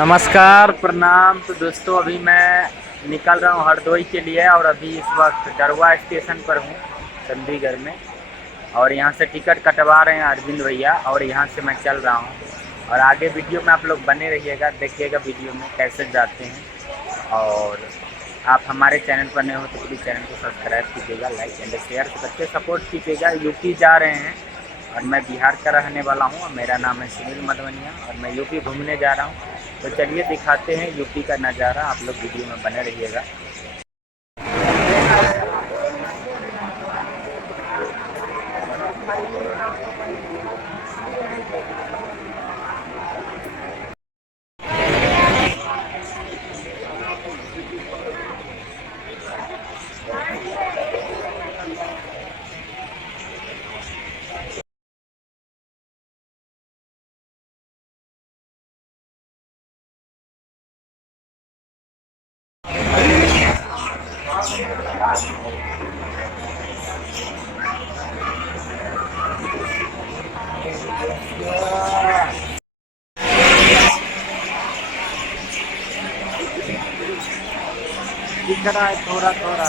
नमस्कार, प्रणाम। तो दोस्तों, अभी मैं निकल रहा हूँ हरदोई के लिए और अभी इस वक्त डरवा स्टेशन पर हूँ चंडीगढ़ में। और यहाँ से टिकट कटवा रहे हैं अरविंद भैया और यहाँ से मैं चल रहा हूँ। और आगे वीडियो में आप लोग बने रहिएगा, देखिएगा वीडियो में कैसे जाते हैं। और आप हमारे चैनल पर नए हो तो प्लीज़ चैनल को सब्सक्राइब कीजिएगा, लाइक एंड शेयर करके सपोर्ट कीजिएगा। यूपी जा रहे हैं और मैं बिहार का रहने वाला हूँ और मेरा नाम है सुनील मधवनिया और मैं यूपी घूमने जा रहा हूँ। तो चलिए दिखाते हैं यूपी का नज़ारा, आप लोग वीडियो में बने रहिएगा। दिख रहा है थोड़ा थोड़ा।